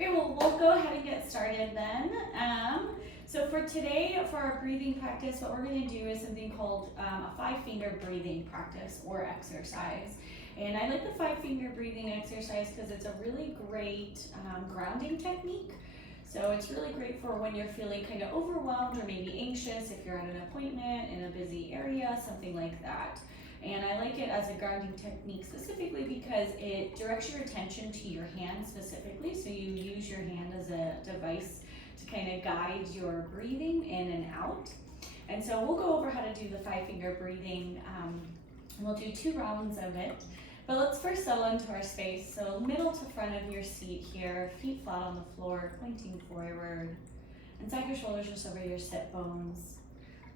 Okay, well, we'll go ahead and get started then. So for today, for our breathing practice, what we're going to do is something called a 5-finger breathing practice or exercise. And I like the 5-finger breathing exercise because it's a really great grounding technique. So it's really great for when you're feeling kind of overwhelmed or maybe anxious, if you're at an appointment in a busy area, something like that. And I like it as a grounding technique specifically because it directs your attention to your hand specifically. So you use your hand as a device to kind of guide your breathing in and out. And so we'll go over how to do the 5-finger breathing. We'll do 2 rounds of it. But let's first settle into our space. So middle to front of your seat here, feet flat on the floor, pointing forward. And stack your shoulders just over your sit bones.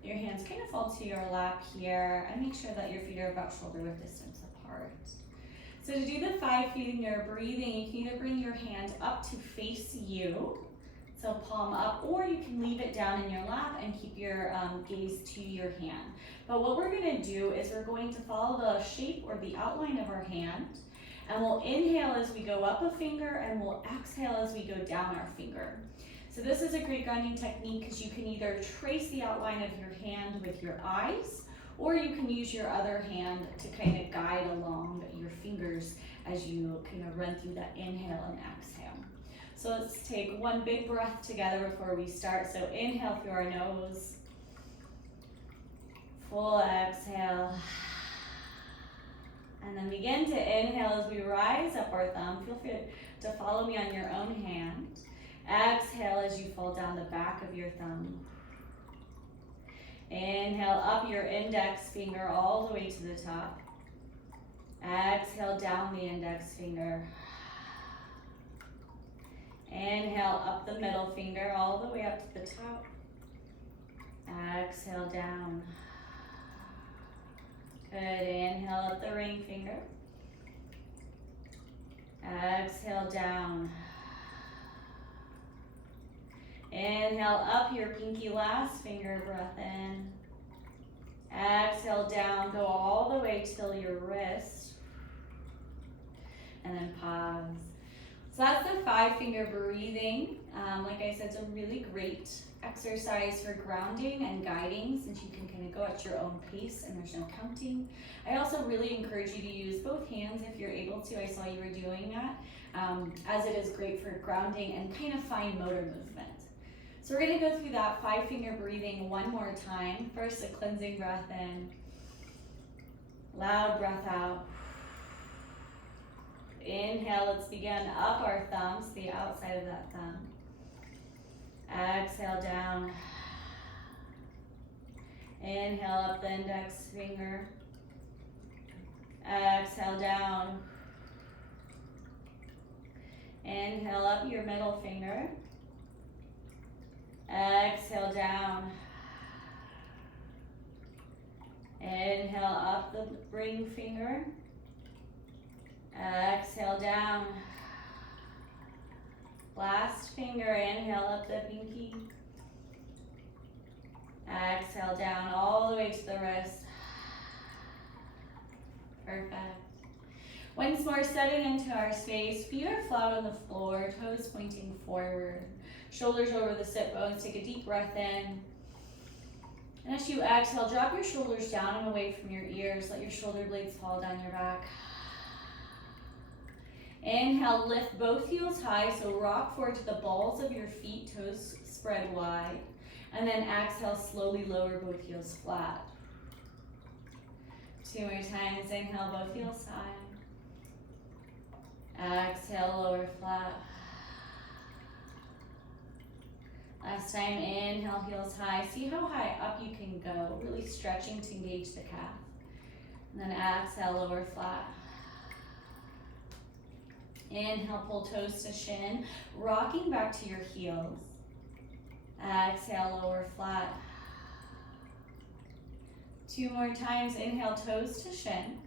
Your hands kind of fall to your lap here, and make sure that your feet are about shoulder width distance apart. So to do the 5-finger breathing, you can either bring your hand up to face you, so palm up, or you can leave it down in your lap and keep your gaze to your hand. But what we're going to do is we're going to follow the shape or the outline of our hand, and we'll inhale as we go up a finger, and we'll exhale as we go down our finger. So this is a great grounding technique because you can either trace the outline of your hand with your eyes, or you can use your other hand to kind of guide along your fingers as you kind of run through that inhale and exhale. So let's take one big breath together before we start. So inhale through our nose, full exhale, and then begin to inhale as we rise up our thumb. Feel free to follow me on your own hand. Exhale as you fall down the back of your thumb. Inhale up your index finger all the way to the top. Exhale down the index finger. Inhale up the middle finger all the way up to the top. Exhale down. Good. Inhale up the ring finger. Exhale down. Inhale up your pinky last finger, breath in. Exhale down, go all the way till your wrist. And then pause. So that's the 5-finger breathing. Like I said, it's a really great exercise for grounding and guiding since you can kind of go at your own pace and there's no counting. I also really encourage you to use both hands if you're able to. I saw you were doing that, as it is great for grounding and kind of fine motor movement. So we're going to go through that 5-finger breathing one more time. First, a cleansing breath in. Loud breath out. Inhale, let's begin up our thumbs, the outside of that thumb. Exhale down. Inhale up the index finger. Exhale down. Inhale up your middle finger. Exhale down. Inhale up the ring finger. Exhale down. Last finger, inhale up the pinky. Exhale down all the way to the wrist. Perfect. Once more, setting into our space, feet are flat on the floor, toes pointing forward. Shoulders over the sit bones. Take a deep breath in. And as you exhale, drop your shoulders down and away from your ears. Let your shoulder blades fall down your back. Inhale, lift both heels high, so rock forward to the balls of your feet, toes spread wide. And then exhale, slowly lower both heels flat. 2 more times. Inhale, both heels high. Exhale, lower flat. Last time, inhale, heels high. See how high up you can go, really stretching to engage the calf. And then exhale, lower flat. Inhale, pull toes to shin, rocking back to your heels. Exhale, lower flat. 2 more times. Inhale, toes to shin.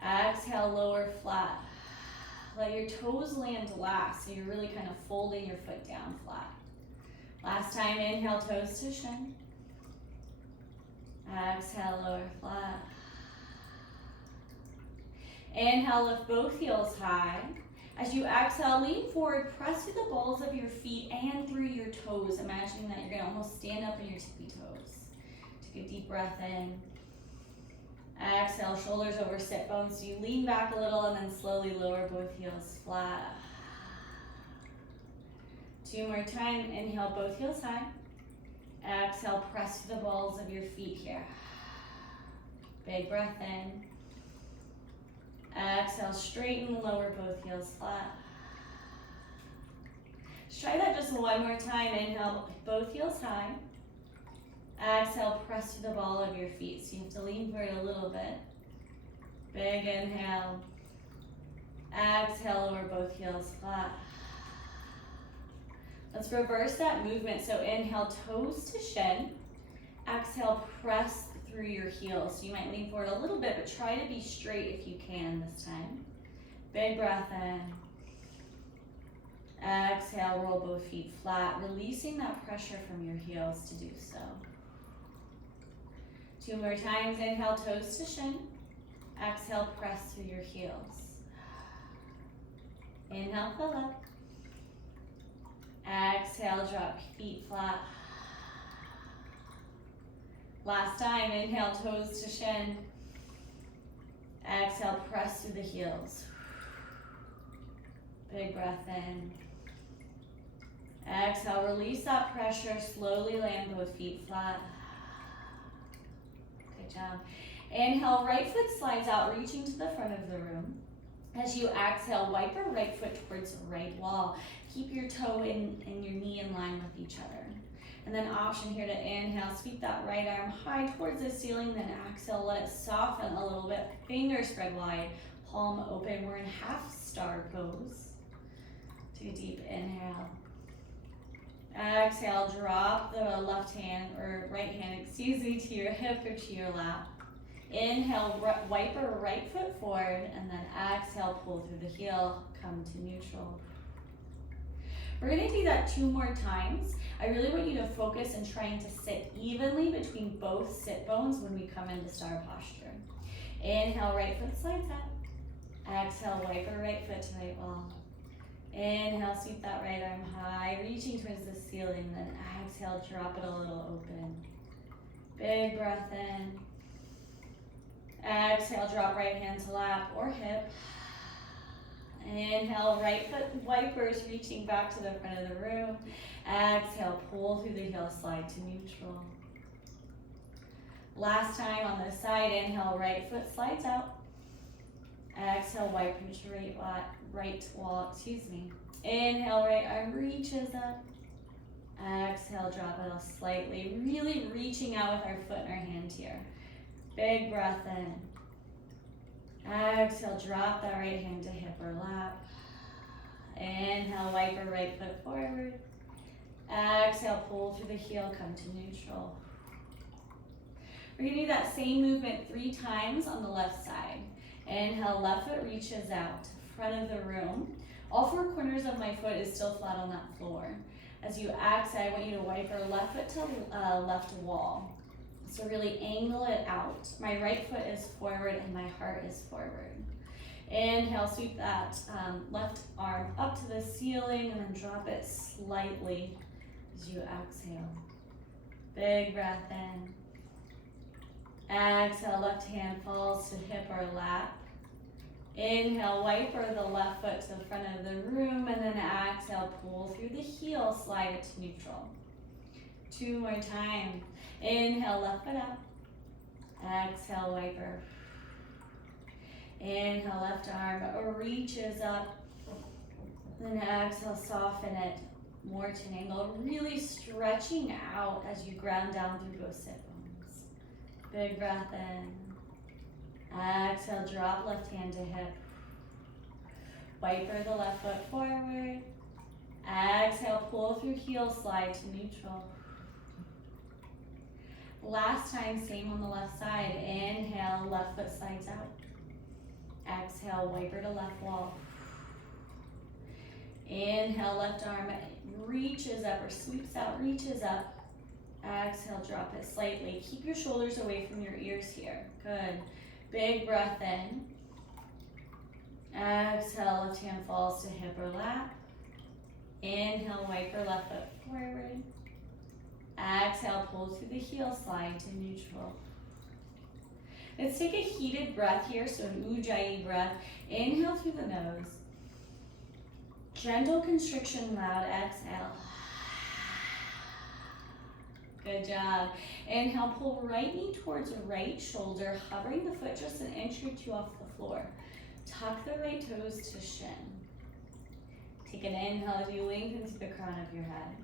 Exhale, lower flat. Let your toes land last, so you're really kind of folding your foot down flat. Last time, inhale, toes to shin. Exhale, lower flat. Inhale, lift both heels high. As you exhale, lean forward, press through the balls of your feet and through your toes, imagining that you're gonna almost stand up on your tippy toes. Take a deep breath in. Exhale, shoulders over sit bones. So you lean back a little and then slowly lower both heels flat. 2 more time. Inhale, both heels high. Exhale, press to the balls of your feet here. Big breath in. Exhale, straighten, lower both heels flat. Let's try that just one more time. Inhale, both heels high. Exhale, press to the ball of your feet. So you have to lean forward a little bit. Big inhale. Exhale, lower both heels flat. Let's reverse that movement. So inhale, toes to shin. Exhale, press through your heels. So you might lean forward a little bit, but try to be straight if you can this time. Big breath in. Exhale, roll both feet flat, releasing that pressure from your heels to do so. 2 more times. Inhale, toes to shin. Exhale, press through your heels. Inhale, fill up. Exhale, drop feet flat. Last time. Inhale, toes to shin. Exhale, press through the heels. Big breath in. Exhale, release that pressure. Slowly land both feet flat. Good job. Inhale, right foot slides out, reaching to the front of the room. As you exhale, wipe your right foot towards the right wall. Keep your toe and your knee in line with each other. And then option here to inhale, sweep that right arm high towards the ceiling, then exhale, let it soften a little bit. Fingers spread wide, palm open. We're in half star pose. Take a deep inhale. Exhale, drop the left hand, or right hand, excuse me, to your hip or to your lap. Inhale, wipe your right foot forward, and then exhale, pull through the heel, come to neutral. We're gonna do that 2 more times. I really want you to focus on trying to sit evenly between both sit bones when we come into star posture. Inhale, right foot slides up. Exhale, wipe your right foot to right wall. Inhale, sweep that right arm high, reaching towards the ceiling, then exhale, drop it a little open. Big breath in. Exhale, drop right hand to lap or hip. Inhale, right foot wipers, reaching back to the front of the room. Exhale, pull through the heel, slide to neutral. Last time on this side, inhale, right foot slides out. Exhale, wiper to right wall, Inhale, right arm reaches up. Exhale, drop it off slightly, really reaching out with our foot and our hand here. Big breath in. Exhale, drop that right hand to hip or lap. Inhale, wipe your right foot forward. Exhale, pull through the heel, come to neutral. We're gonna do that same movement 3 times on the left side. Inhale, left foot reaches out, front of the room. All 4 corners of my foot is still flat on that floor. As you exhale, I want you to wipe your left foot to left wall. So really angle it out. My right foot is forward and my heart is forward. Inhale, sweep that left arm up to the ceiling and then drop it slightly as you exhale. Big breath in. Exhale, left hand falls to hip or lap. Inhale, wiper the left foot to the front of the room, and then exhale, pull through the heel, slide it to neutral. 2 more times. Inhale, left foot up. Exhale, wiper. Inhale, left arm reaches up. Then exhale, soften it more to an angle, really stretching out as you ground down through both sit bones. Big breath in. Exhale, drop left hand to hip. Wiper the left foot forward. Exhale, pull through heel, slide to neutral. Last time, same on the left side. Inhale, left foot slides out. Exhale, wiper to left wall. Inhale, left arm reaches up or sweeps out, reaches up. Exhale, drop it slightly. Keep your shoulders away from your ears here. Good. Big breath in. Exhale, left hand falls to hip or lap. Inhale, wipe your left foot forward. Exhale, pull through the heel, slide to neutral. Let's take a heated breath here, so an Ujjayi breath. Inhale through the nose. Gentle constriction, loud exhale. Good job. Inhale, pull right knee towards right shoulder, hovering the foot just an inch or two off the floor. Tuck the right toes to shin. Take an inhale as you lengthen to the crown of your head.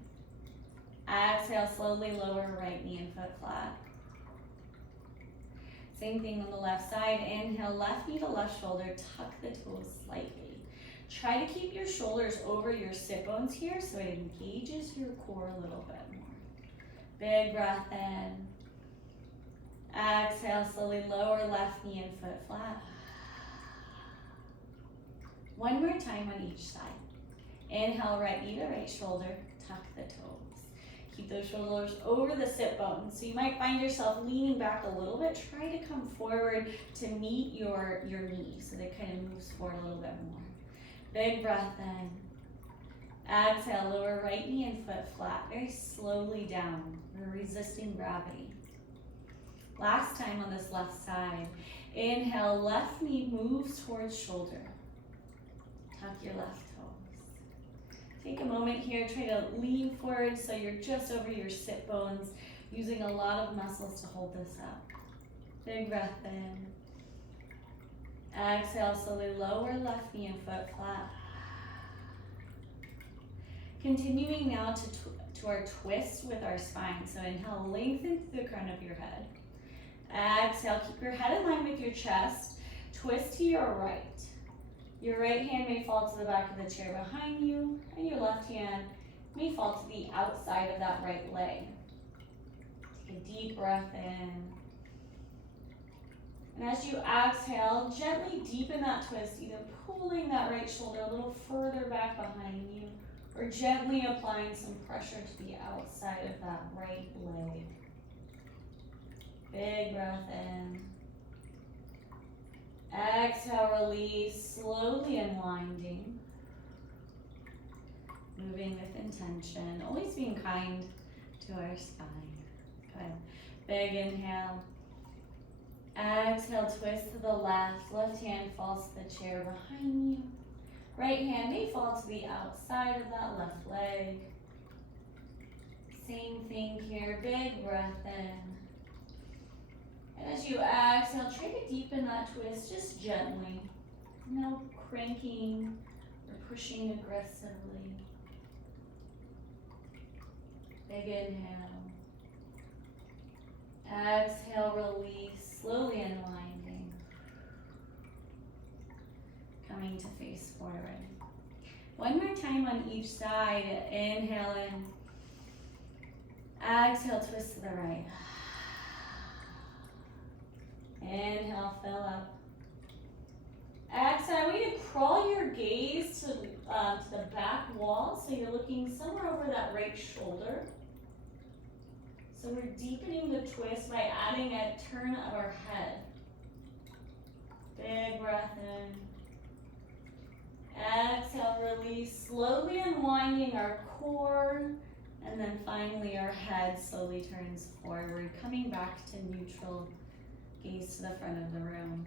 Exhale, slowly lower right knee and foot flat. Same thing on the left side. Inhale, left knee to left shoulder, tuck the toes slightly. Try to keep your shoulders over your sit bones here so it engages your core a little bit more. Big breath in. Exhale, slowly lower left knee and foot flat. One more time on each side. Inhale, right knee to right shoulder, tuck the toes. Keep those shoulders over the sit bones. So you might find yourself leaning back a little bit. Try to come forward to meet your knee so that it kind of moves forward a little bit more. Big breath in. Exhale, lower right knee and foot flat, very slowly down. We're resisting gravity. Last time on this left side. Inhale, left knee moves towards shoulder. Tuck your left toes. Take a moment here, try to lean forward so you're just over your sit bones, using a lot of muscles to hold this up. Big breath in. Exhale, slowly lower left knee and foot flat. Continuing now to our twist with our spine. So inhale, lengthen through the crown of your head. Exhale, keep your head in line with your chest. Twist to your right. Your right hand may fall to the back of the chair behind you, and your left hand may fall to the outside of that right leg. Take a deep breath in. And as you exhale, gently deepen that twist, either pulling that right shoulder a little further back behind you, or gently applying some pressure to the outside of that right leg. Big breath in. Exhale, release, slowly unwinding. Moving with intention, always being kind to our spine. Good. Big inhale. Exhale, twist to the left. Left hand falls to the chair behind you. Right hand may fall to the outside of that left leg. Same thing here, big breath in. And as you exhale, try to deepen that twist just gently. No cranking or pushing aggressively. Big inhale. Exhale, release, slowly unwinding. Coming to face forward. One more time on each side. Inhale in. Exhale, twist to the right. Inhale, fill up. Exhale, I want you to crawl your gaze to the back wall, so you're looking somewhere over that right shoulder. So we're deepening the twist by adding a turn of our head. Big breath in. Exhale, release, slowly unwinding our core, and then finally our head slowly turns forward, coming back to neutral. Gaze to the front of the room.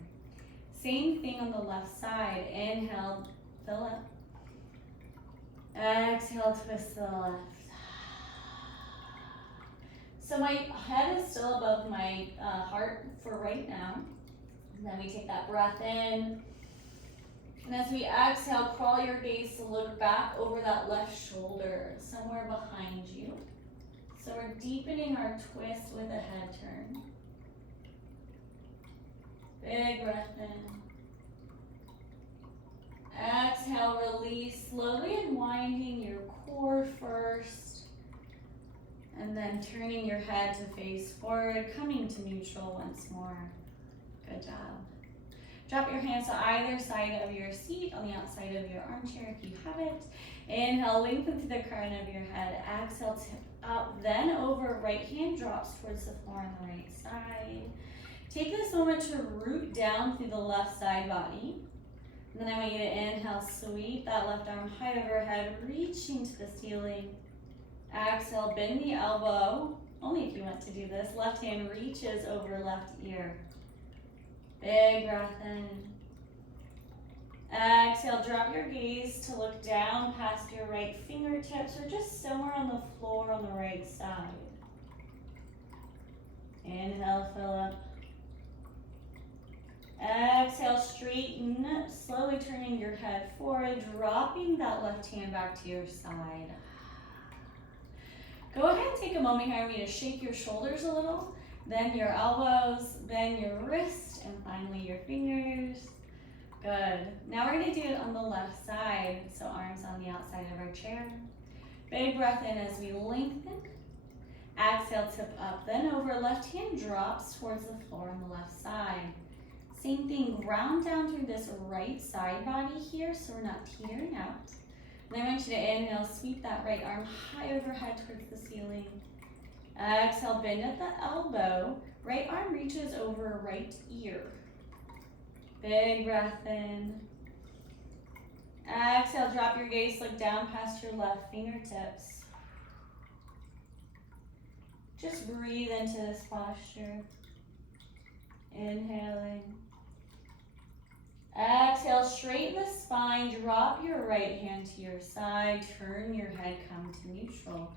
Same thing on the left side. Inhale, fill up. Exhale, twist to the left. So my head is still above my heart for right now. And then we take that breath in. And as we exhale, crawl your gaze to look back over that left shoulder, somewhere behind you. So we're deepening our twist with a head turn. Big breath in. Exhale, release, slowly unwinding your core first. And then turning your head to face forward, coming to neutral once more. Good job. Drop your hands to either side of your seat, on the outside of your armchair if you have it. Inhale, lengthen to the crown of your head. Exhale, tip up, then over. Right hand drops towards the floor on the right side. Take this moment to root down through the left side body. And then I want you to inhale, sweep that left arm high overhead, reaching to the ceiling. Exhale, bend the elbow, only if you want to do this. Left hand reaches over left ear. Big breath in. Exhale, drop your gaze to look down past your right fingertips or just somewhere on the floor on the right side. Inhale, fill up. Exhale, straighten, slowly turning your head forward, dropping that left hand back to your side. Go ahead and take a moment here. I want you to shake your shoulders a little, then your elbows, then your wrist, and finally your fingers. Good. Now we're going to do it on the left side, so arms on the outside of our chair. Big breath in as we lengthen. Exhale, tip up, then over. Left hand drops towards the floor on the left side. Same thing, ground down through this right side body here so we're not teetering out. And I want you to inhale, sweep that right arm high overhead towards the ceiling. Exhale, bend at the elbow. Right arm reaches over right ear. Big breath in. Exhale, drop your gaze, look down past your left fingertips. Just breathe into this posture. Inhaling. Exhale, straighten the spine, drop your right hand to your side, turn your head, come to neutral.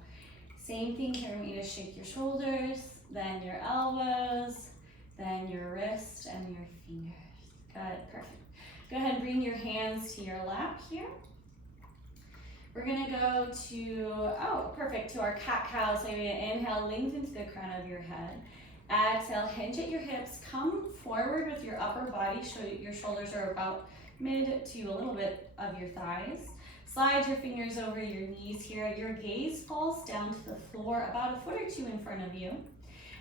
Same thing here, I want you to shake your shoulders, then your elbows, then your wrist and your fingers. Good, perfect. Go ahead and bring your hands to your lap here. We're gonna go to, perfect, to our cat-cow. So you're gonna inhale, lengthen to the crown of your head. Exhale, hinge at your hips, come forward with your upper body, show your shoulders are about mid to a little bit of your thighs. Slide your fingers over your knees here. Your gaze falls down to the floor about a foot or two in front of you.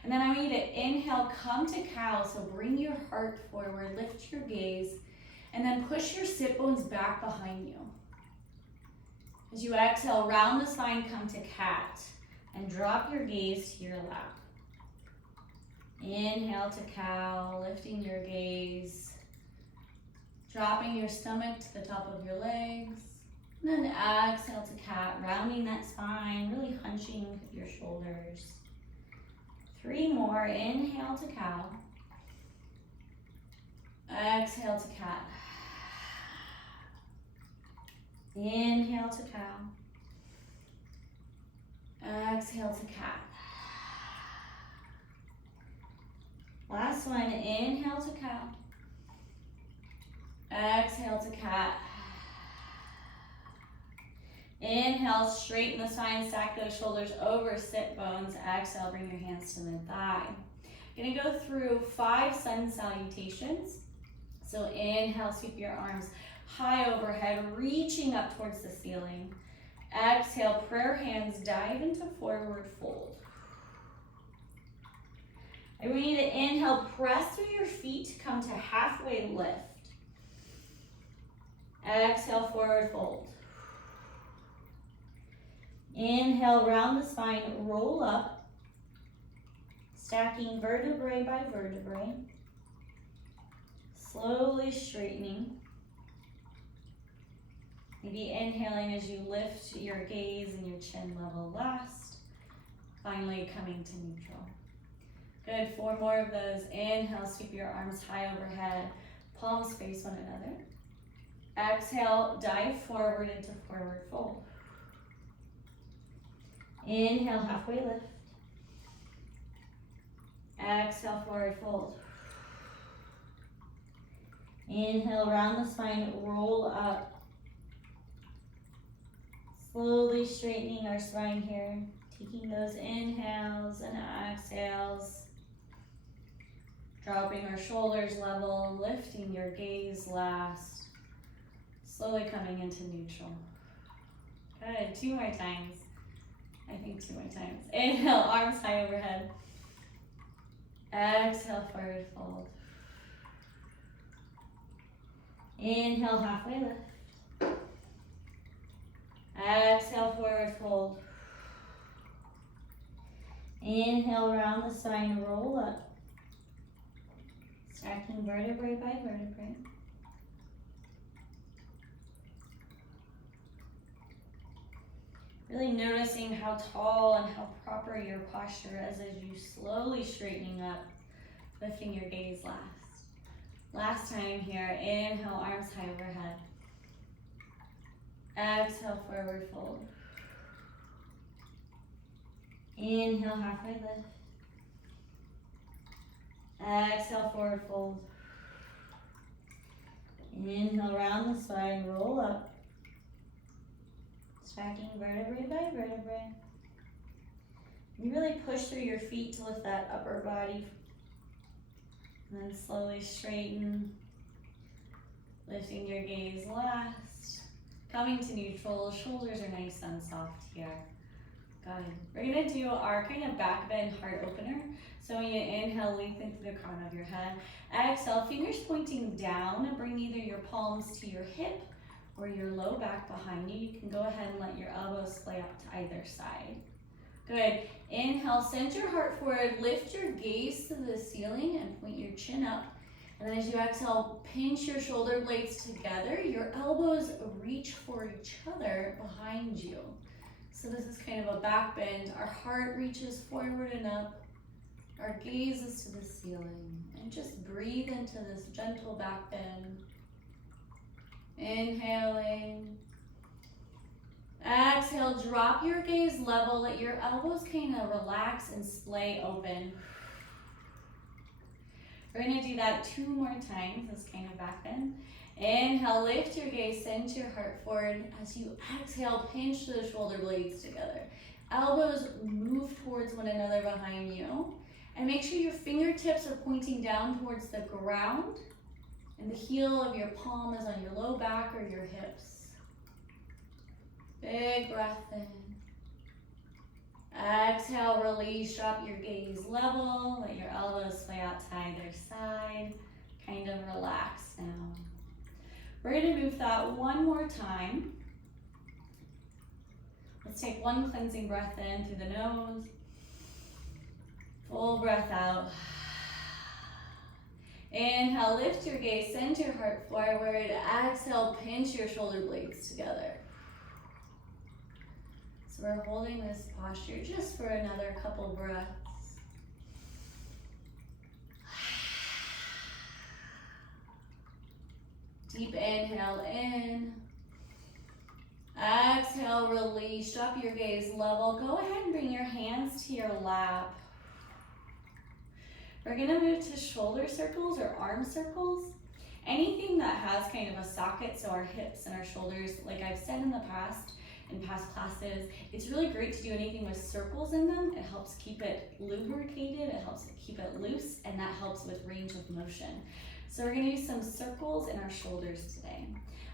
And then I want you to inhale, come to cow, so bring your heart forward, lift your gaze, and then push your sit bones back behind you. As you exhale, round the spine, come to cat, and drop your gaze to your lap. Inhale to cow, lifting your gaze, dropping your stomach to the top of your legs. And then exhale to cat, rounding that spine, really hunching your shoulders. 3 more, inhale to cow. Exhale to cat. Inhale to cow. Exhale to cat. Last one, inhale to cow. Exhale to cat. Inhale, straighten the spine, stack those shoulders over sit bones. Exhale, bring your hands to the thigh. Gonna go through 5 sun salutations. So inhale, sweep your arms high overhead, reaching up towards the ceiling. Exhale, prayer hands, dive into forward fold. I want you to inhale, press through your feet, come to halfway lift. Exhale, forward fold. Inhale, round the spine, roll up, stacking vertebrae by vertebrae. Slowly straightening. Maybe inhaling as you lift your gaze and your chin level last. Finally coming to neutral. Good, 4 more of those. Inhale, sweep your arms high overhead, palms face one another. Exhale, dive forward into forward fold. Inhale, halfway lift. Exhale, forward fold. Inhale, round the spine, roll up. Slowly straightening our spine here. Taking those inhales and exhales. Dropping our shoulders level, lifting your gaze last. Slowly coming into neutral. Good, 2 more times. I think 2 more times. Inhale, arms high overhead. Exhale, forward fold. Inhale, halfway lift. Exhale, forward fold. Inhale, round the spine, roll up. Stacking vertebrae by vertebrae. Really noticing how tall and how proper your posture is as you slowly straightening up, lifting your gaze last. Last time here, inhale, arms high overhead. Exhale, forward fold. Inhale, halfway lift. Exhale, forward fold. Inhale, round the spine, roll up. Stacking vertebrae by vertebrae. You really push through your feet to lift that upper body. And then slowly straighten. Lifting your gaze last. Coming to neutral, shoulders are nice and soft here. Good. We're gonna do our kind of back bend heart opener. So when you inhale, lengthen through the crown of your head. Exhale, fingers pointing down. Bring either your palms to your hip or your low back behind you. You can go ahead and let your elbows splay out to either side. Good. Inhale, send your heart forward. Lift your gaze to the ceiling and point your chin up. And then as you exhale, pinch your shoulder blades together. Your elbows reach for each other behind you. So this is kind of a back bend. Our heart reaches forward and up. Our gaze is to the ceiling. And just breathe into this gentle back bend. Inhaling. Exhale, drop your gaze level. Let your elbows kind of relax and splay open. We're gonna do that 2 more times, this kind of back bend. Inhale, lift your gaze, send your heart forward. As you exhale, pinch the shoulder blades together. Elbows move towards one another behind you. And make sure your fingertips are pointing down towards the ground. And the heel of your palm is on your low back or your hips. Big breath in. Exhale, release, drop your gaze level. Let your elbows sway out to either side. Kind of relax now. We're gonna move that 1 more time. Let's take 1 cleansing breath in through the nose. Full breath out. Inhale, lift your gaze, send your heart forward. Exhale, pinch your shoulder blades together. So we're holding this posture just for another couple breaths. Deep inhale in. Exhale, release, drop your gaze level. Go ahead and bring your hands to your lap. We're gonna move to shoulder circles or arm circles. Anything that has kind of a socket, so our hips and our shoulders, like I've said in the past, in past classes, it's really great to do anything with circles in them. It helps keep it lubricated, it helps keep it loose, and that helps with range of motion. So we're gonna use some circles in our shoulders today.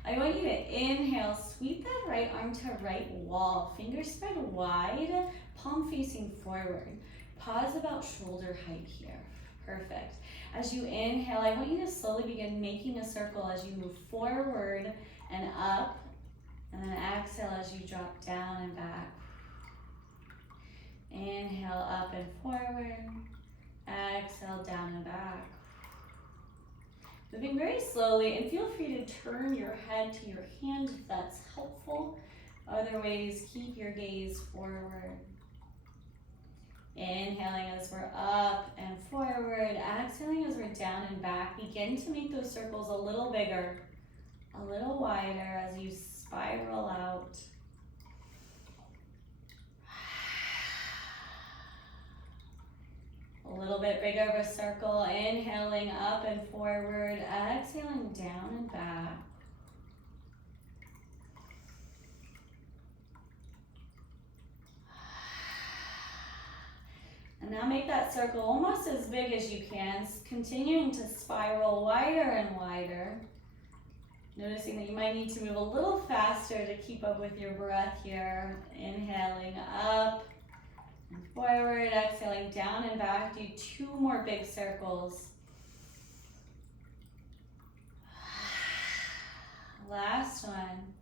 I want you to inhale, sweep that right arm to right wall, fingers spread wide, palm facing forward. Pause about shoulder height here. Perfect. As you inhale, I want you to slowly begin making a circle as you move forward and up, and then exhale as you drop down and back. Inhale, up and forward. Exhale, down and back. Moving very slowly, and feel free to turn your head to your hand if that's helpful. Other ways, keep your gaze forward. Inhaling as we're up and forward. Exhaling as we're down and back. Begin to make those circles a little bigger, a little wider as you spiral out. A little bit bigger of a circle. Inhaling up and forward. Exhaling down and back. And now make that circle almost as big as you can, continuing to spiral wider and wider. Noticing that you might need to move a little faster to keep up with your breath here. Inhaling up and forward, exhaling down and back. Do 2 more big circles. Last one.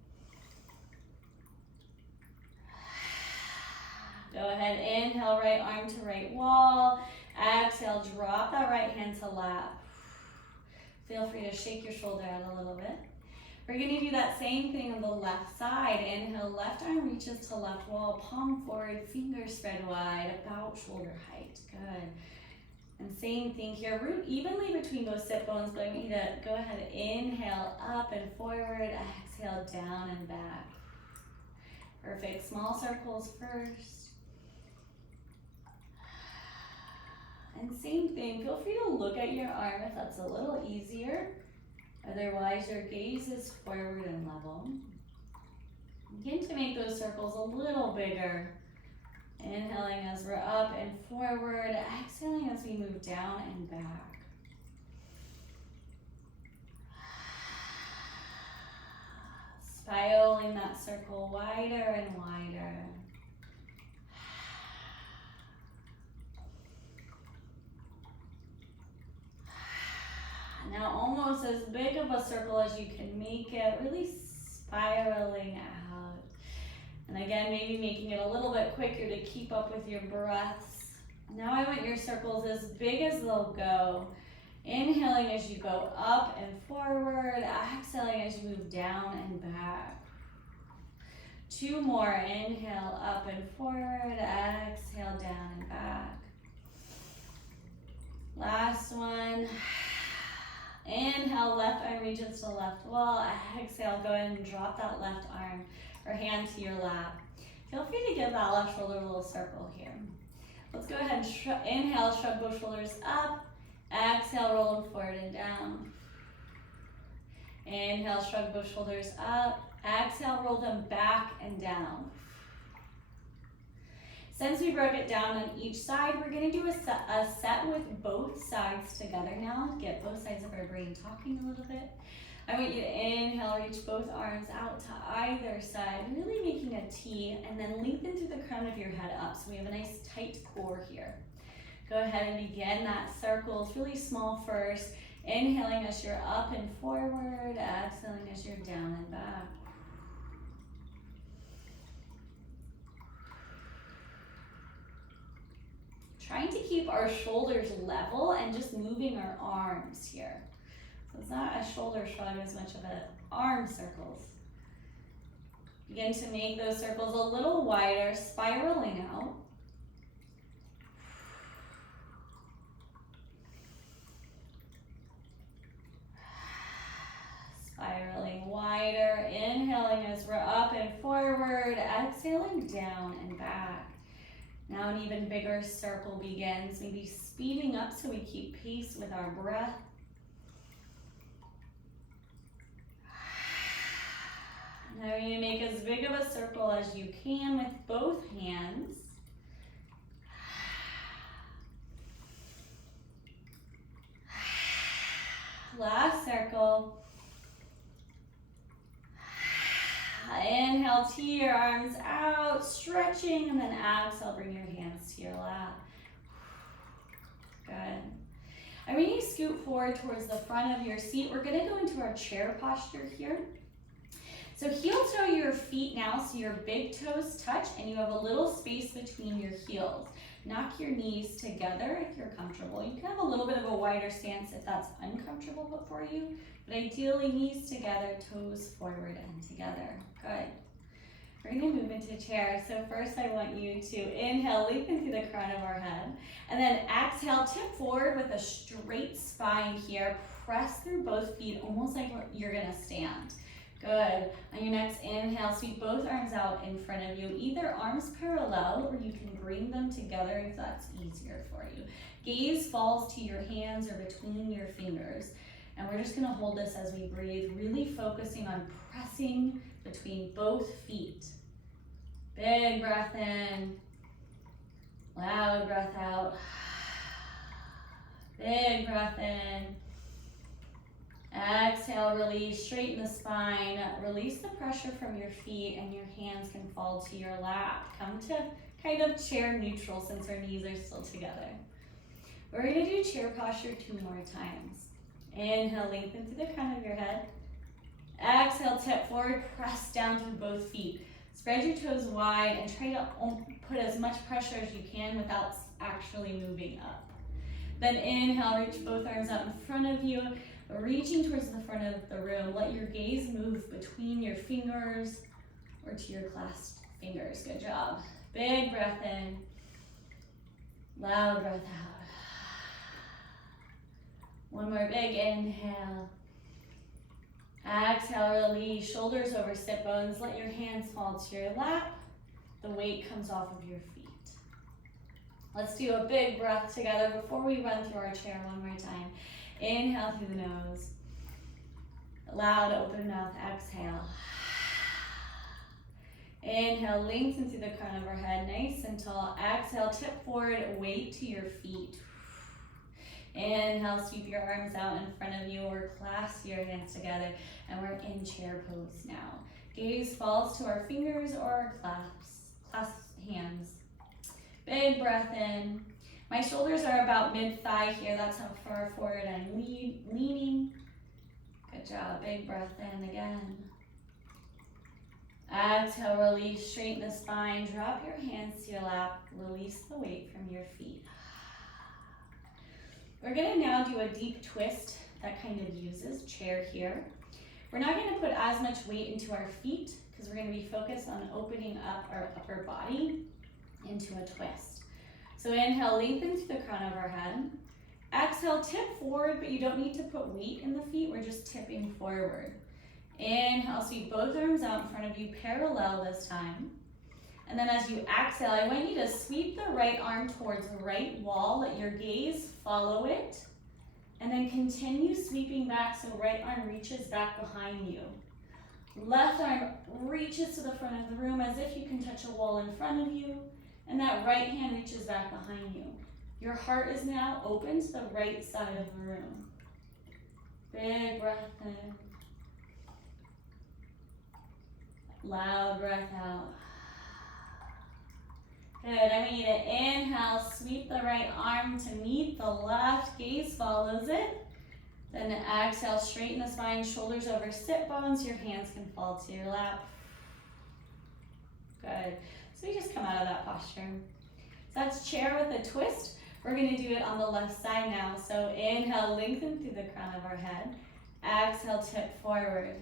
Go ahead, inhale, right arm to right wall. Exhale, drop that right hand to lap. Feel free to shake your shoulder out a little bit. We're gonna do that same thing on the left side. Inhale, left arm reaches to left wall, palm forward, fingers spread wide, about shoulder height. Good. And same thing here, root evenly between those sit bones, but I want you to go ahead, inhale up and forward, exhale down and back. Perfect, small circles first. And same thing, feel free to look at your arm if that's a little easier. Otherwise, your gaze is forward and level. Begin to make those circles a little bigger. Inhaling as we're up and forward, exhaling as we move down and back. Spiraling that circle wider and wider. Now almost as big of a circle as you can make it, really spiraling out. And again, maybe making it a little bit quicker to keep up with your breaths. Now I want your circles as big as they'll go. Inhaling as you go up and forward, exhaling as you move down and back. 2 more, inhale up and forward, exhale down and back. Last one. Inhale, left arm reaches to left wall. Exhale, go ahead and drop that left arm or hand to your lap. Feel free to give that left shoulder a little circle here. Let's go ahead and inhale, shrug both shoulders up. Exhale, roll them forward and down. Inhale, shrug both shoulders up. Exhale, roll them back and down. Since we broke it down on each side, we're going to do a set with both sides together now. Get both sides of our brain talking a little bit. I want you to inhale, reach both arms out to either side, really making a T, and then lengthen through the crown of your head up. So we have a nice tight core here. Go ahead and begin that circle. It's really small first. Inhaling as you're up and forward, exhaling as you're down and back. Trying to keep our shoulders level and just moving our arms here. So it's not a shoulder shrug as much of an arm circles. Begin to make those circles a little wider, spiraling out. Spiraling wider, inhaling as we're up and forward, exhaling down and back. Now an even bigger circle begins, maybe speeding up so we keep pace with our breath. Now you're going to make as big of a circle as you can with both hands. Last circle. Inhale, tee your arms out, stretching, and then exhale, bring your hands to your lap. Good. And when you scoot forward towards the front of your seat, we're going to go into our chair posture here. So heel toe your feet now so your big toes touch and you have a little space between your heels. Knock your knees together if you're comfortable. You can have a little bit of a wider stance if that's uncomfortable for you, but ideally knees together, toes forward and together. Good. We're going to move into chair. So first I want you to inhale, lengthen through the crown of our head, and then exhale, tip forward with a straight spine here. Press through both feet almost like you're going to stand. Good. On your next inhale, sweep both arms out in front of you, either arms parallel or you can bring them together if that's easier for you. Gaze falls to your hands or between your fingers. And we're just going to hold this as we breathe, really focusing on pressing between both feet. Big breath in, loud breath out. Big breath in. Exhale, release, straighten the spine, release the pressure from your feet and your hands can fall to your lap. Come to kind of chair neutral since our knees are still together. We're going to do chair posture 2 more times. Inhale, lengthen through the crown of your head. Exhale, tip forward, press down through both feet. Spread your toes wide and try to put as much pressure as you can without actually moving up. Then inhale, reach both arms out in front of you. reaching towards the front of the room. Let your gaze move between your fingers or to your clasped fingers. Good job. Big breath in. Loud breath out. One more big inhale. Exhale, release. Shoulders over sit bones. Let your hands fall to your lap. The weight comes off of your feet. Let's do a big breath together before we run through our chair one more time. Inhale through the nose. Loud, open mouth, exhale. Inhale, lengthen through the crown of our head, nice and tall. Exhale, tip forward, weight to your feet. Inhale, sweep your arms out in front of you or clasp your hands together. And we're in chair pose now. Gaze falls to our fingers or our clasp hands. Big breath in. My shoulders are about mid-thigh here. That's how far forward I'm leaning. Good job. Big breath in again. Exhale, release, straighten the spine. Drop your hands to your lap. Release the weight from your feet. We're gonna now do a deep twist that kind of uses chair here. We're not gonna put as much weight into our feet because we're gonna be focused on opening up our upper body into a twist. So inhale, lengthen to the crown of our head. Exhale, tip forward, but you don't need to put weight in the feet. We're just tipping forward. Inhale, sweep both arms out in front of you, parallel this time. And then as you exhale, I want you to sweep the right arm towards the right wall. Let your gaze follow it. And then continue sweeping back so right arm reaches back behind you. Left arm reaches to the front of the room as if you can touch a wall in front of you. And that right hand reaches back behind you. Your heart is now open to the right side of the room. Big breath in. Loud breath out. Good, I want you to inhale, sweep the right arm to meet the left, gaze follows it. Then exhale, straighten the spine, shoulders over sit bones, your hands can fall to your lap. Good, so you just come out of that posture. So that's chair with a twist. We're gonna do it on the left side now. So inhale, lengthen through the crown of our head. Exhale, tip forward.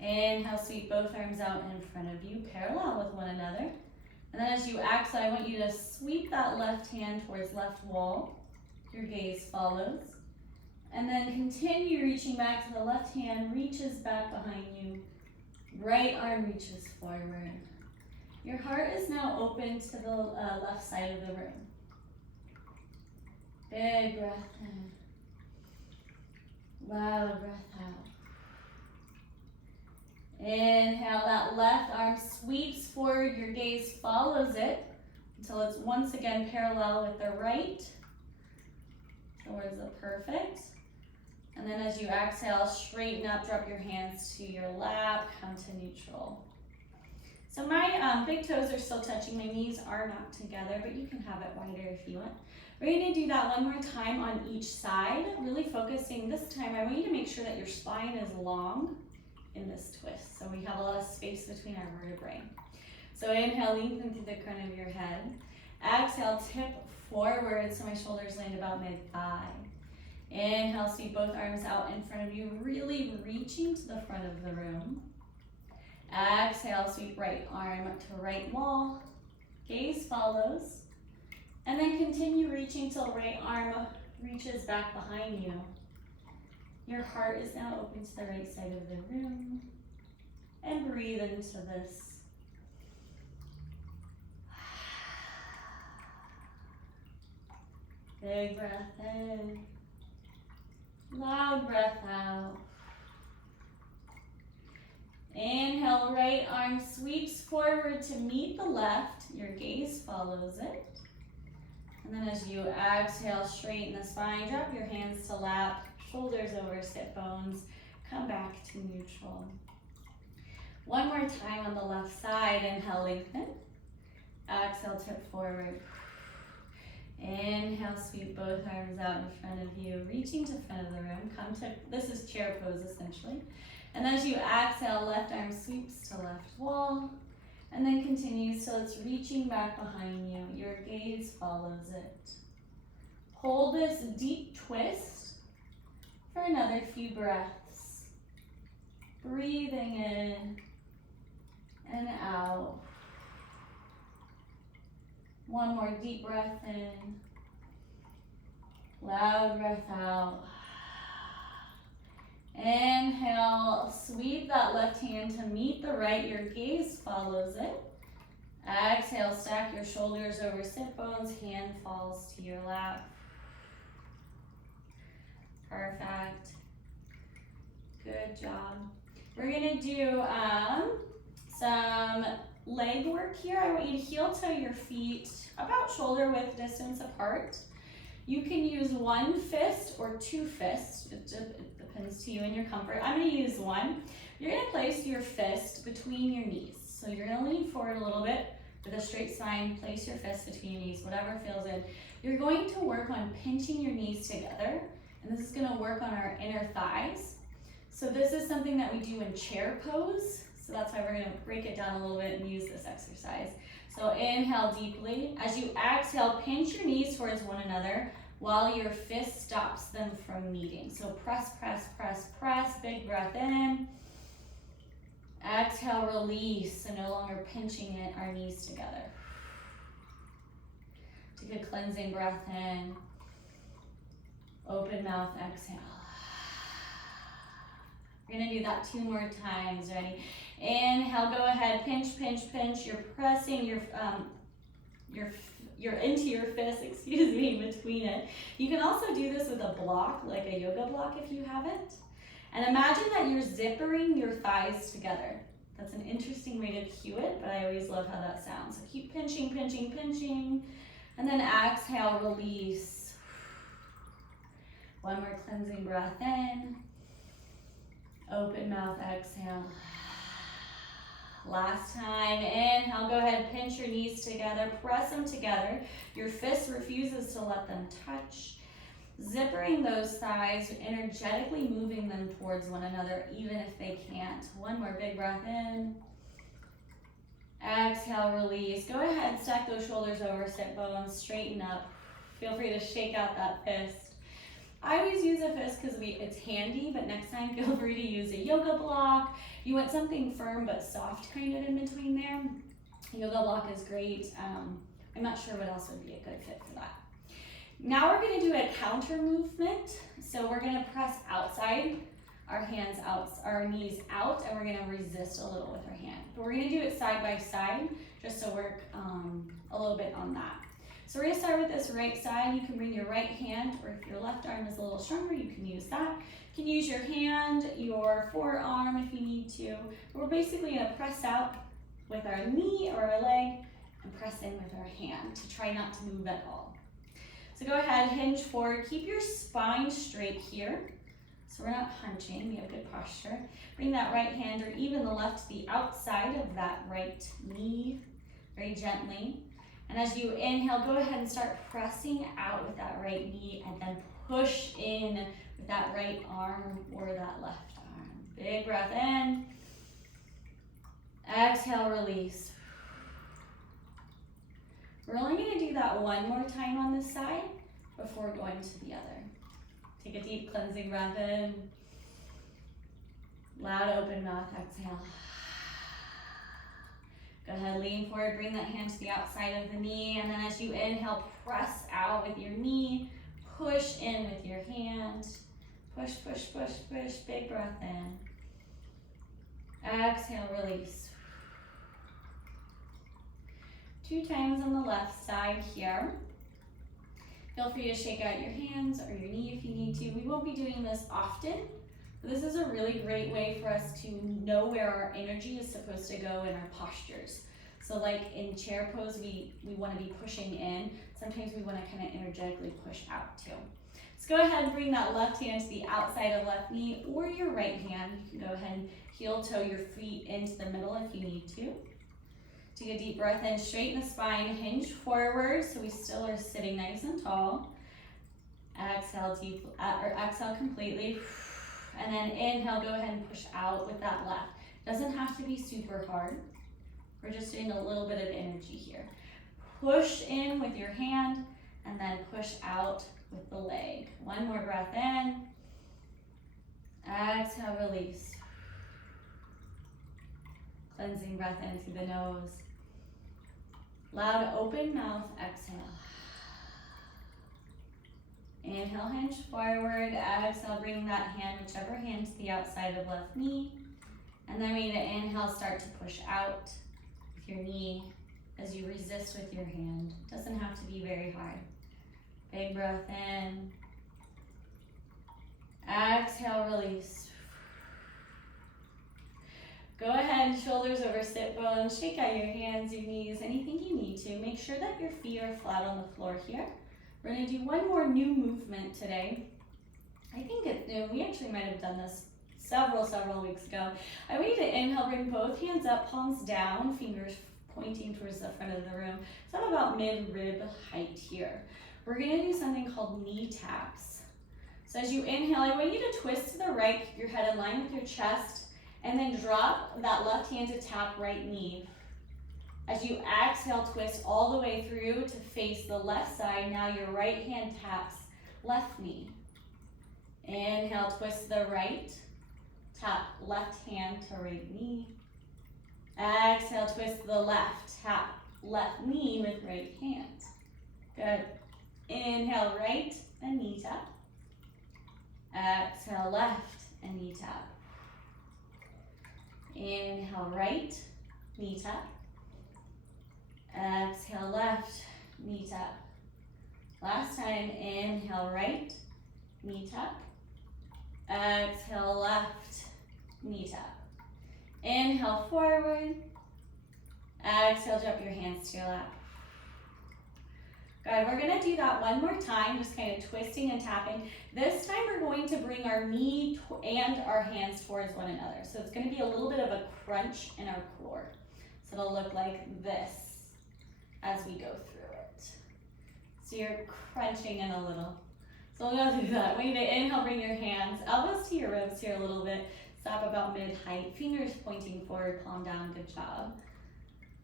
Inhale, sweep both arms out in front of you, parallel with one another. And then as you exhale, I want you to sweep that left hand towards left wall. Your gaze follows. And then continue reaching back to the left hand, reaches back behind you. Right arm reaches forward. Your heart is now open to the left side of the room. Big breath in. Loud breath out. Inhale, that left arm sweeps forward, your gaze follows it until it's once again parallel with the right towards the perfect. And then as you exhale, straighten up, drop your hands to your lap, come to neutral. So my big toes are still touching, my knees are not together, but you can have it wider if you want. We're gonna do that one more time on each side, really focusing this time. I want you to make sure that your spine is long in this twist, so we have a lot of space between our vertebrae. So inhale, lengthen through the crown of your head. Exhale, tip forward so my shoulders land about mid-thigh. Inhale, sweep both arms out in front of you, really reaching to the front of the room. Exhale, sweep right arm to right wall. Gaze follows. And then continue reaching till right arm reaches back behind you. Your heart is now open to the right side of the room. And breathe into this. Big breath in. Loud breath out. Inhale, right arm sweeps forward to meet the left. Your gaze follows it. And then as you exhale, straighten the spine, drop your hands to lap, shoulders over sit bones, come back to neutral. One more time on the left side, inhale, lengthen. Exhale, tip forward. Inhale, sweep both arms out in front of you, reaching to front of the room. This is chair pose essentially. And as you exhale, left arm sweeps to left wall. And then continues till it's reaching back behind you. Your gaze follows it. Hold this deep twist for another few breaths. Breathing in and out. One more deep breath in. Loud breath out. Inhale, sweep that left hand to meet the right, your gaze follows it. Exhale, stack your shoulders over sit bones, hand falls to your lap. Perfect. Good job. We're gonna do some leg work here. I want you to heel toe your feet about shoulder width distance apart. You can use one fist or two fists. It depends to you and your comfort. I'm gonna use one. You're gonna place your fist between your knees. So you're gonna lean forward a little bit with a straight spine. Place your fist between your knees, whatever feels good. You're going to work on pinching your knees together, and this is gonna work on our inner thighs. So this is something that we do in chair pose. So that's why we're gonna break it down a little bit and use this exercise. So inhale deeply. As you exhale, pinch your knees towards one another while your fist stops them from meeting. So press, press, press, press. Big breath in. Exhale, release. So no longer pinching our knees together. Take a cleansing breath in. Open mouth, exhale. We're gonna do that 2 more times. Ready? Inhale, go ahead, pinch, pinch, pinch. You're pressing your into your fist, excuse me, between it. You can also do this with a block, like a yoga block if you have it. And imagine that you're zippering your thighs together. That's an interesting way to cue it, but I always love how that sounds. So keep pinching, pinching, pinching. And then exhale, release. One more cleansing breath in. Open mouth, exhale. Last time, inhale, go ahead, pinch your knees together, press them together. Your fist refuses to let them touch. Zippering those thighs, energetically moving them towards one another, even if they can't. One more big breath in. Exhale, release. Go ahead, stack those shoulders over, sit bones, straighten up. Feel free to shake out that fist. I always use a fist because it's handy, but next time feel free to use a yoga block. You want something firm but soft kind of in between there. Yoga block is great. I'm not sure what else would be a good fit for that. Now we're gonna do a counter movement. So we're gonna press outside, our hands out, our knees out, and we're gonna resist a little with our hand. But we're gonna do it side by side, just to work a little bit on that. So we're gonna start with this right side. You can bring your right hand, or if your left arm is a little stronger, you can use that. You can use your hand, your forearm if you need to. We're basically gonna press out with our knee or our leg and press in with our hand to try not to move at all. So go ahead, hinge forward. Keep your spine straight here. So we're not hunching, we have good posture. Bring that right hand or even the left to the outside of that right knee, very gently. And as you inhale, go ahead and start pressing out with that right knee and then push in with that right arm or that left arm. Big breath in. Exhale, release. We're only gonna do that one more time on this side before going to the other. Take a deep cleansing breath in. Loud open mouth, exhale. Go ahead, lean forward, bring that hand to the outside of the knee, and then as you inhale, press out with your knee, push in with your hand. Push, push, push, push, big breath in. Exhale, release. 2 times on the left side here. Feel free to shake out your hands or your knee if you need to. We won't be doing this often, but this is a really great way for us to know where our energy is supposed to go in our postures. So like in chair pose, we want to be pushing in. Sometimes we want to kind of energetically push out too. So go ahead and bring that left hand to the outside of left knee or your right hand. You can go ahead and heel toe your feet into the middle if you need to. Take a deep breath in, straighten the spine, hinge forward so we still are sitting nice and tall. Exhale deep, or exhale completely. And then inhale, go ahead and push out with that left. Doesn't have to be super hard. We're just doing a little bit of energy here. Push in with your hand and then push out with the leg. One more breath in. Exhale, release. Cleansing breath in through the nose. Loud open mouth, exhale. Inhale, hinge forward. Exhale, bring that hand, whichever hand, to the outside of left knee. And then we're going to inhale, start to push out with your knee as you resist with your hand. Doesn't have to be very hard. Big breath in. Exhale, release. Go ahead, shoulders over sit bones. Shake out your hands, your knees, anything you need to. Make sure that your feet are flat on the floor here. We're going to do one more new movement today. I think we actually might have done this several weeks ago. I want you to inhale, bring both hands up, palms down, fingers pointing towards the front of the room. So I'm about mid-rib height here. We're going to do something called knee taps. So as you inhale, I want you to twist to the right, keep your head in line with your chest, and then drop that left hand to tap right knee. As you exhale, twist all the way through to face the left side. Now your right hand taps left knee. Inhale, twist to the right, tap left hand to right knee. Exhale, twist to the left, tap left knee with right hand. Good. Inhale, right and knee tap. Exhale, left and knee tap. Inhale, right, knee tap. Exhale, left, knee tap. Last time, inhale, right, knee tap. Exhale, left, knee tap. Inhale, forward. Exhale, drop your hands to your lap. Good, we're gonna do that one more time, just kind of twisting and tapping. This time we're going to bring our knee and our hands towards one another. So it's gonna be a little bit of a crunch in our core. So it'll look like this as we go through it. So you're crunching in a little. So we'll go through that. We need to inhale, bring your hands, elbows to your ribs here a little bit. Stop about mid-height, fingers pointing forward, palm down, good job.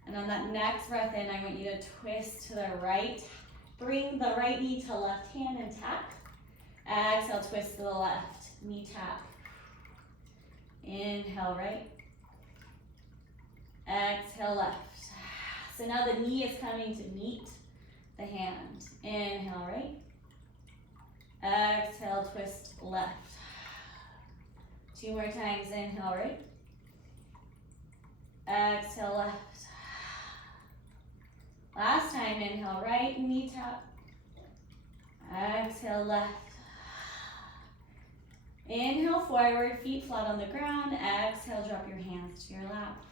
And on that next breath in, I want you to twist to the right. Bring the right knee to left hand and tap. Exhale, twist to the left, knee tap. Inhale, right. Exhale, left. So now the knee is coming to meet the hand. Inhale, right. Exhale, twist left. 2 more times, inhale, right. Exhale, left. Last time, inhale, right, knee tap. Exhale, left. Inhale, forward, feet flat on the ground. Exhale, drop your hands to your lap.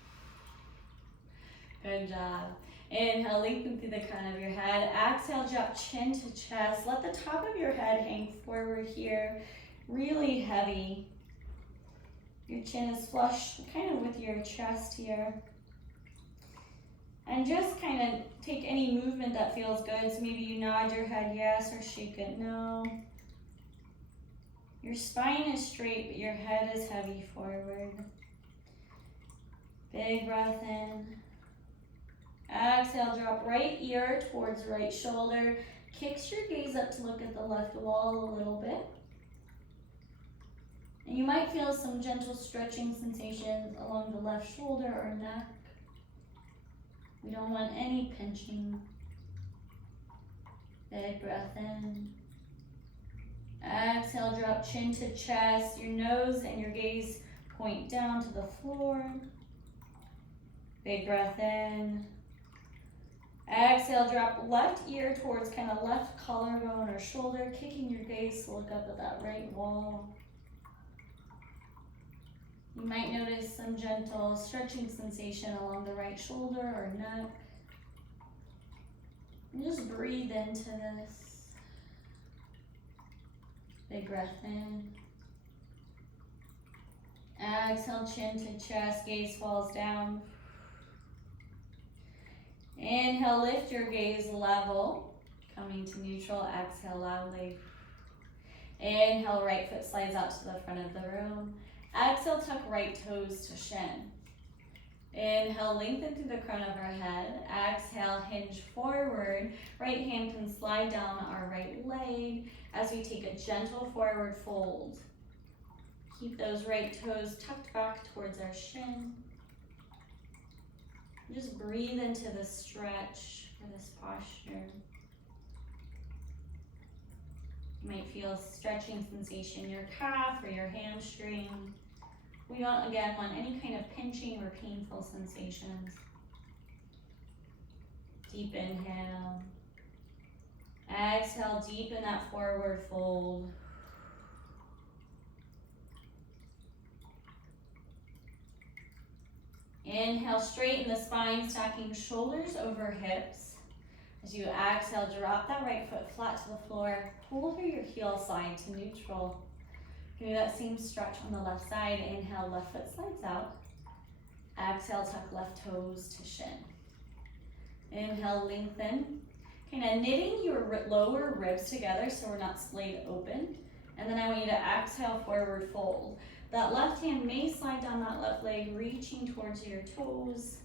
Good job. Inhale, lengthen through the crown of your head. Exhale, drop chin to chest. Let the top of your head hang forward here. Really heavy. Your chin is flush kind of with your chest here. And just kind of take any movement that feels good. So maybe you nod your head yes or shake it no. Your spine is straight, but your head is heavy forward. Big breath in. Exhale, drop right ear towards right shoulder. Kicks your gaze up to look at the left wall a little bit. And you might feel some gentle stretching sensations along the left shoulder or neck. We don't want any pinching. Big breath in. Exhale, drop chin to chest. Your nose and your gaze point down to the floor. Big breath in. Exhale, drop left ear towards kind of left collarbone or shoulder, kicking your gaze to look up at that right wall. You might notice some gentle stretching sensation along the right shoulder or neck. And just breathe into this. Big breath in. Exhale, chin to chest, gaze falls down. Inhale, lift your gaze level, coming to neutral. Exhale loudly. Inhale, right foot slides out to the front of the room. Exhale, tuck right toes to shin. Inhale, lengthen through the crown of our head. Exhale, hinge forward. Right hand can slide down our right leg as we take a gentle forward fold. Keep those right toes tucked back towards our shin. Just breathe into the stretch for this posture. You might feel stretching sensation in your calf or your hamstring. We don't, again, want any kind of pinching or painful sensations. Deep inhale. Exhale, deepen that forward fold. Inhale, straighten the spine, stacking shoulders over hips. As you exhale, drop that right foot flat to the floor. Pull through your heel slide to neutral. Do that same stretch on the left side. Inhale, left foot slides out. Exhale, tuck left toes to shin. Inhale, lengthen. Kind of knitting your lower ribs together so we're not splayed open. And then I want you to exhale, forward fold. That left hand may slide down that left leg, reaching towards your toes.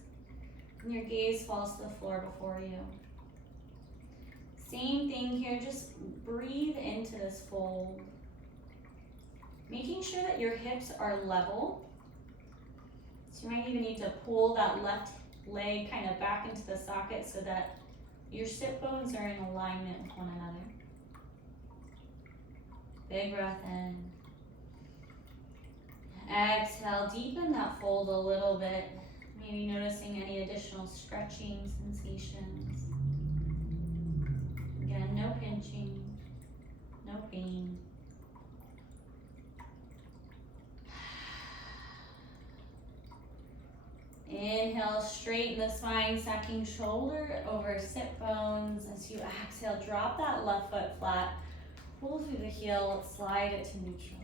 And your gaze falls to the floor before you. Same thing here, just breathe into this fold. Making sure that your hips are level. So you might even need to pull that left leg kind of back into the socket so that your sit bones are in alignment with one another. Big breath in. Exhale, deepen that fold a little bit. Maybe noticing any additional stretching sensations. Again, no pinching, no pain. Inhale, straighten the spine, stacking shoulder over sit bones. As you exhale, drop that left foot flat. Pull through the heel, slide it to neutral.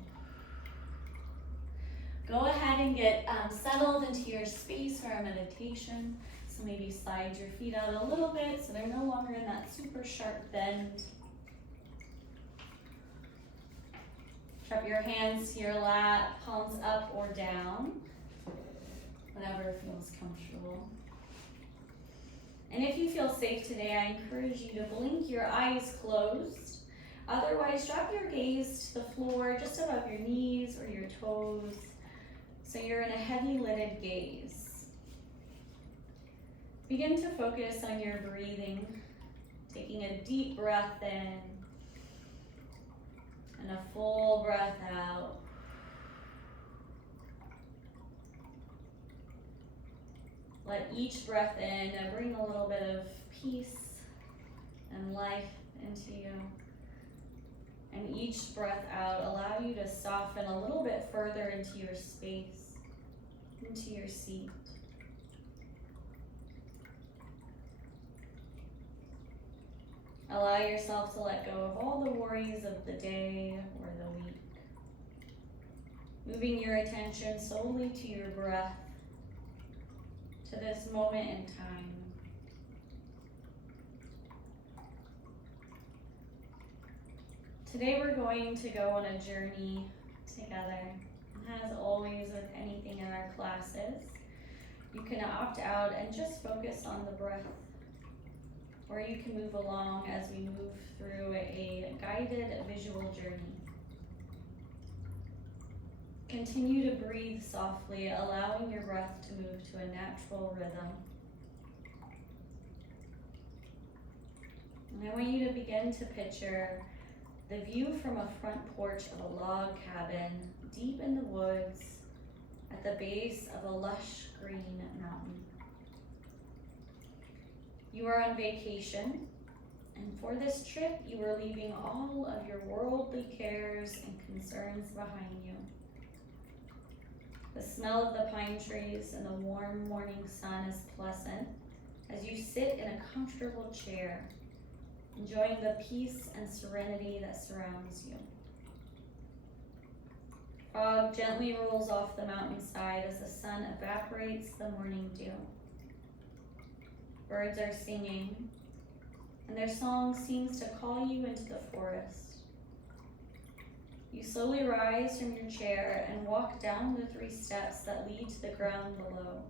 Go ahead and get settled into your space for our meditation. So maybe slide your feet out a little bit so they're no longer in that super sharp bend. Drop your hands to your lap, palms up or down, whatever feels comfortable. And if you feel safe today, I encourage you to blink your eyes closed. Otherwise, drop your gaze to the floor just above your knees or your toes. So you're in a heavy lidded gaze. Begin to focus on your breathing, taking a deep breath in and a full breath out. Let each breath in bring a little bit of peace and life into you. And each breath out, allow you to soften a little bit further into your space, into your seat. Allow yourself to let go of all the worries of the day or the week. Moving your attention solely to your breath, to this moment in time. Today we're going to go on a journey together. As always with anything in our classes, you can opt out and just focus on the breath, or you can move along as we move through a guided visual journey. Continue to breathe softly, allowing your breath to move to a natural rhythm. And I want you to begin to picture the view from a front porch of a log cabin deep in the woods at the base of a lush green mountain. You are on vacation, and for this trip, you are leaving all of your worldly cares and concerns behind you. The smell of the pine trees and the warm morning sun is pleasant as you sit in a comfortable chair, enjoying the peace and serenity that surrounds you. Fog gently rolls off the mountainside as the sun evaporates the morning dew. Birds are singing, and their song seems to call you into the forest. You slowly rise from your chair and walk down the 3 steps that lead to the ground below.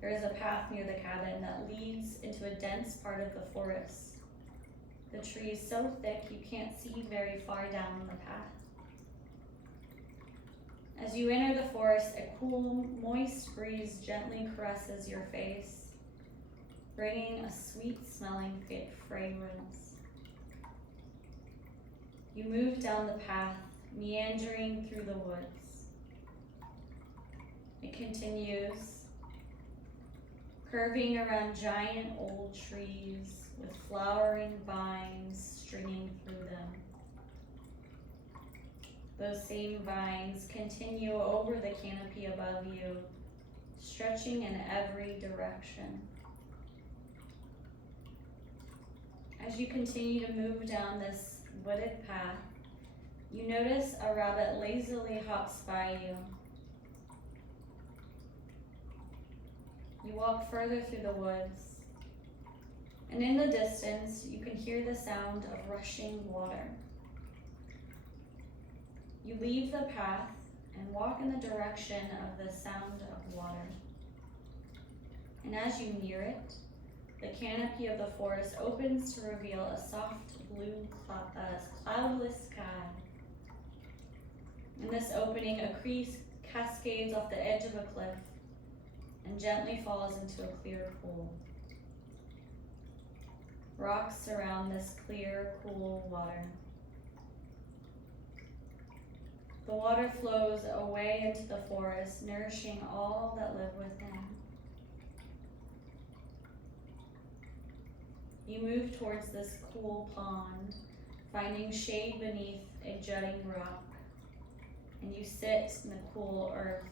There is a path near the cabin that leads into a dense part of the forest. The trees so thick you can't see very far down the path. As you enter the forest, a cool, moist breeze gently caresses your face, bringing a sweet-smelling fragrance. You move down the path, meandering through the woods. It continues, curving around giant old trees with flowering vines stringing through them. Those same vines continue over the canopy above you, stretching in every direction. As you continue to move down this wooded path, you notice a rabbit lazily hops by you. You walk further through the woods, and in the distance, you can hear the sound of rushing water. You leave the path and walk in the direction of the sound of water. And as you near it, the canopy of the forest opens to reveal a soft blue cloudless sky. In this opening, a creek cascades off the edge of a cliff and gently falls into a clear pool. Rocks surround this clear, cool water. The water flows away into the forest, nourishing all that live within. You move towards this cool pond, finding shade beneath a jutting rock, and you sit in the cool earth,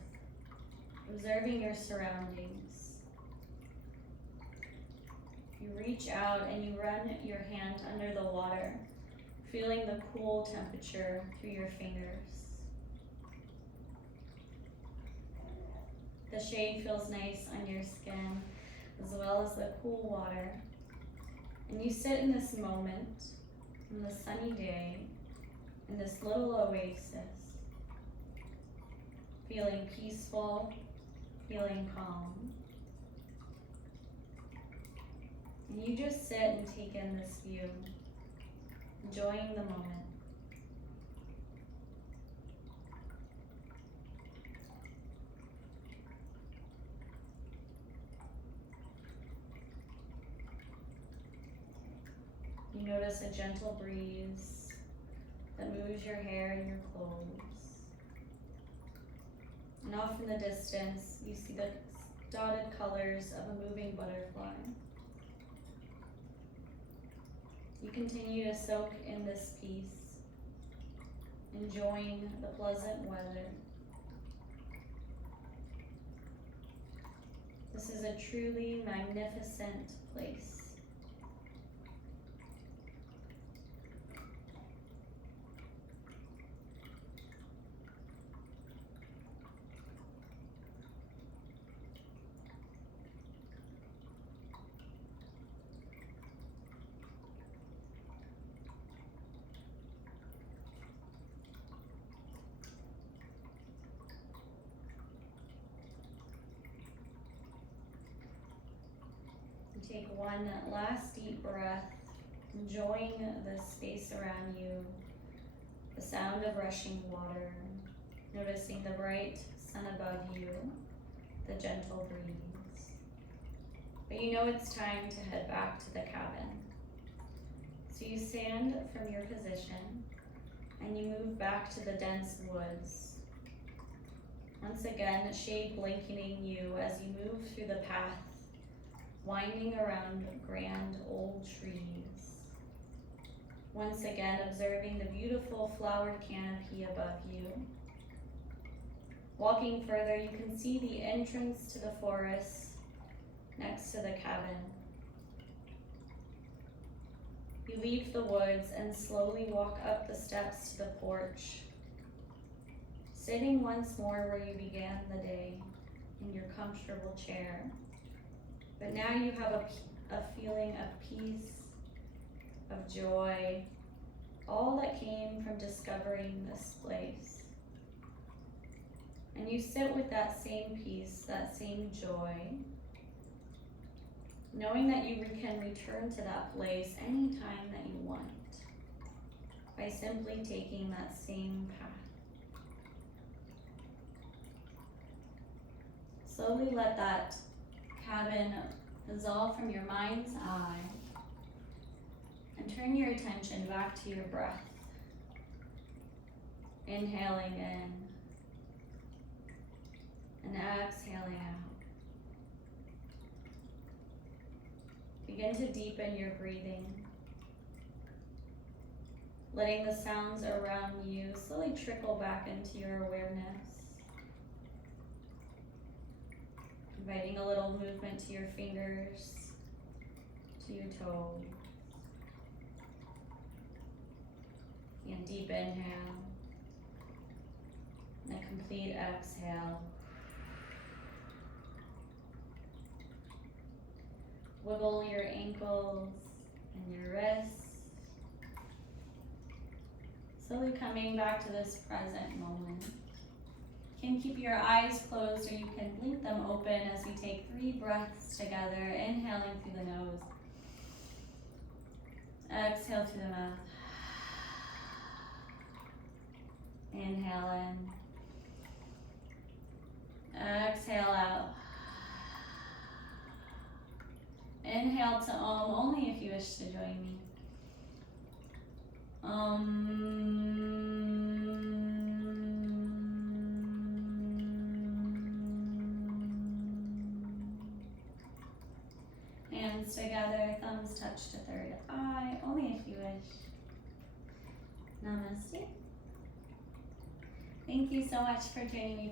observing your surroundings. You reach out and you run your hand under the water, feeling the cool temperature through your fingers. The shade feels nice on your skin, as well as the cool water. And you sit in this moment, on the sunny day, in this little oasis, feeling peaceful, feeling calm. And you just sit and take in this view, enjoying the moment. You notice a gentle breeze that moves your hair and your clothes. And off in the distance, you see the dotted colors of a moving butterfly. You continue to soak in this peace, enjoying the pleasant weather. This is a truly magnificent place. Take one last deep breath, enjoying the space around you, the sound of rushing water, noticing the bright sun above you, the gentle breeze. But you know it's time to head back to the cabin. So you stand from your position and you move back to the dense woods. Once again, shade blanketing you as you move through the path, winding around grand old trees. Once again, observing the beautiful flowered canopy above you. Walking further, you can see the entrance to the forest next to the cabin. You leave the woods and slowly walk up the steps to the porch, sitting once more where you began the day, in your comfortable chair. But now you have a feeling of peace, of joy, all that came from discovering this place. And you sit with that same peace, that same joy, knowing that you can return to that place anytime that you want by simply taking that same path. Slowly let that cabin dissolve from your mind's eye and turn your attention back to your breath. Inhaling in and exhaling out. Begin to deepen your breathing, letting the sounds around you slowly trickle back into your awareness. Inviting a little movement to your fingers, to your toes. And deep inhale. And a complete exhale. Wiggle your ankles and your wrists. Slowly coming back to this present moment. You can keep your eyes closed or you can blink them open as we take 3 breaths together. Inhaling through the nose. Exhale through the mouth. Inhale in. Exhale out. Inhale to Om, only if you wish to join me. Hands together, thumbs touch to third eye, only if you wish. Namaste. Thank you so much for joining me.